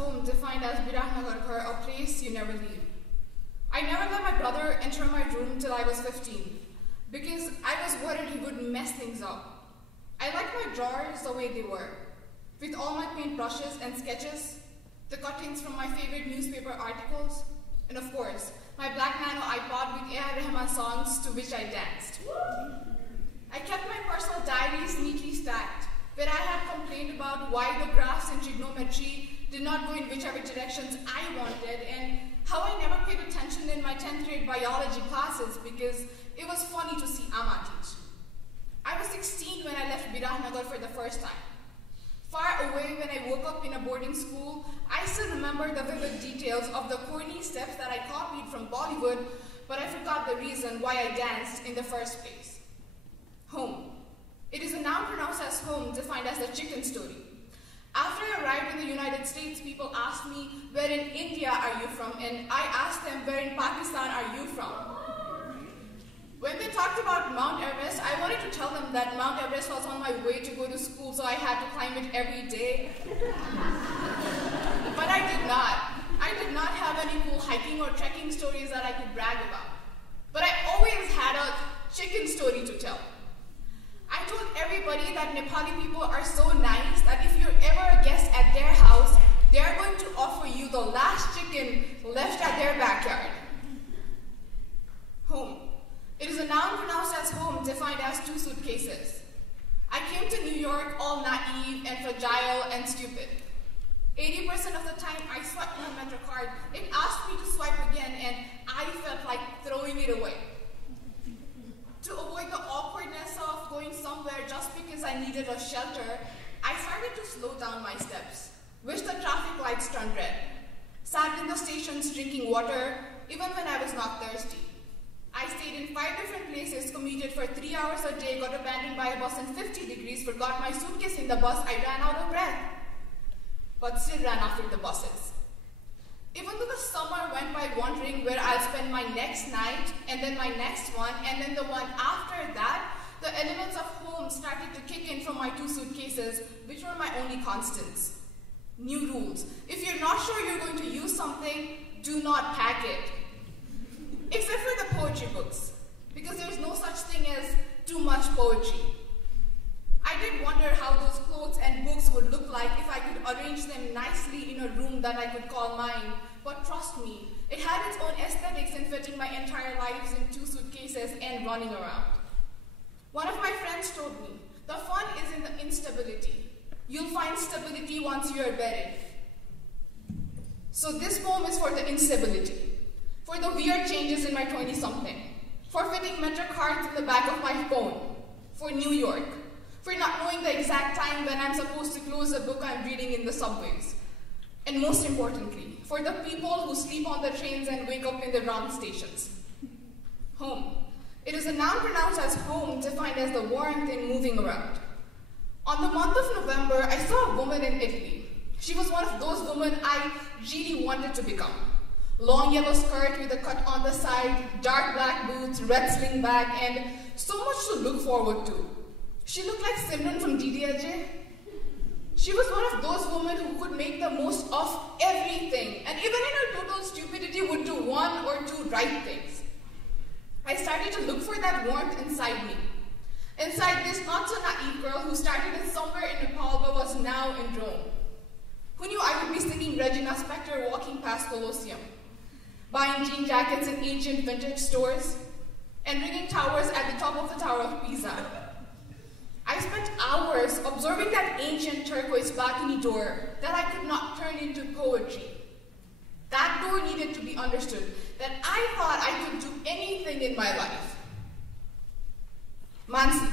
home defined as Birahnagar, a place you never leave. I never let my brother enter my room till I was 15 because I was worried he would mess things up. I liked my drawers the way they were, with all my paint brushes and sketches, the cuttings from my favorite newspaper articles, and of course, my Black Nano iPod with A.R. Rahman songs to which I danced. I kept my personal diaries neatly stacked, where I had complained about why the graphs in trigonometry did not go in whichever directions I wanted, and how I never paid attention in my 10th grade biology classes because it was funny to see Amma teach. I was 16 when I left Birahnagar for the first time. Far away when I woke up in a boarding school, I still remember the vivid details of the corny steps that I copied from Bollywood, but I forgot the reason why I danced in the first place. Home. It is a noun pronounced as home, defined as the chicken story. After I arrived in the United States, people asked me, where in India are you from? And I asked them, where in Pakistan are you from? When they talked about Mount Everest, I wanted to tell them that Mount Everest was on my way to go to school, so I had to climb it every day. But I did not. I did not have any cool hiking or trekking stories that I could brag about. But I always had a chicken story to tell. I told everybody that Nepali people are so nice that if you're ever a guest at their house, they're going to offer you the last chicken left at their backyard. Home. It is a noun pronounced as home, defined as 2 suitcases. I came to New York all naive and fragile and stupid. 80% of the time I swiped my Metro card, it asked me to swipe again and I felt like throwing it away. To avoid the awkwardness of going somewhere just because I needed a shelter, I started to slow down my steps, wished the traffic lights turned red, sat in the stations drinking water, even when I was not thirsty. I stayed in 5 different places, commuted for 3 hours a day, got abandoned by a bus in 50 degrees, forgot my suitcase in the bus, I ran out of breath, but still ran after the buses. Even though the summer went by wondering where I'll spend my next night, and then my next one, and then the one after that, the elements of home started to kick in from my 2 suitcases, which were my only constants. New rules. If you're not sure you're going to use something, do not pack it. Except for the poetry books, because there's no such thing as too much poetry. I did wonder how those clothes and books would look like if I could arrange them nicely in a room that I could call mine, but trust me, it had its own aesthetics in fitting my entire lives in 2 suitcases and running around. One of my friends told me, the fun is in the instability. You'll find stability once you are buried. So this poem is for the instability, for the weird changes in my 20-something, for fitting Metro cards in the back of my phone, for New York, for not knowing the exact time when I'm supposed to close a book I'm reading in the subways, and most importantly, for the people who sleep on the trains and wake up in the wrong stations. Home. It is a noun pronounced as home, defined as the warm thing moving around. On the month of November, I saw a woman in Italy. She was one of those women I really wanted to become. Long yellow skirt with a cut on the side, dark black boots, red sling bag, and so much to look forward to. She looked like Simran from DDLJ. She was one of those women who could make the most of everything, and even in her total stupidity would do 1 or 2 right things. I started to look for that warmth inside me. Inside this not-so-naive girl who started it somewhere in Nepal but was now in Rome. Who knew I would be singing Regina Spektor walking past Colosseum, buying jean jackets in ancient vintage stores, and ringing towers at the top of the Tower of Pisa. I spent hours observing that ancient turquoise balcony door that I could not turn into poetry. That door needed to be understood, that I thought I could do anything in my life. Mansi,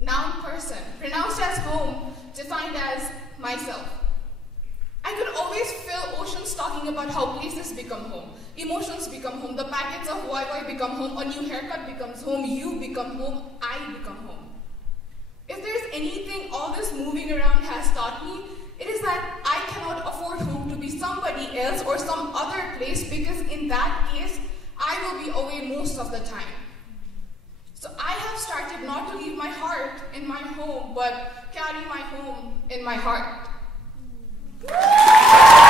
noun person, pronounced as home, defined as myself. I could always feel oceans talking about how places become home, emotions become home, the packets of YY become home, a new haircut becomes home, you become home, I become home. If there's anything all this moving around has taught me, it is that I cannot afford home to be somebody else or some other place, because in that case, I will be away most of the time. So I have started not to leave my heart in my home, but carry my home in my heart. you.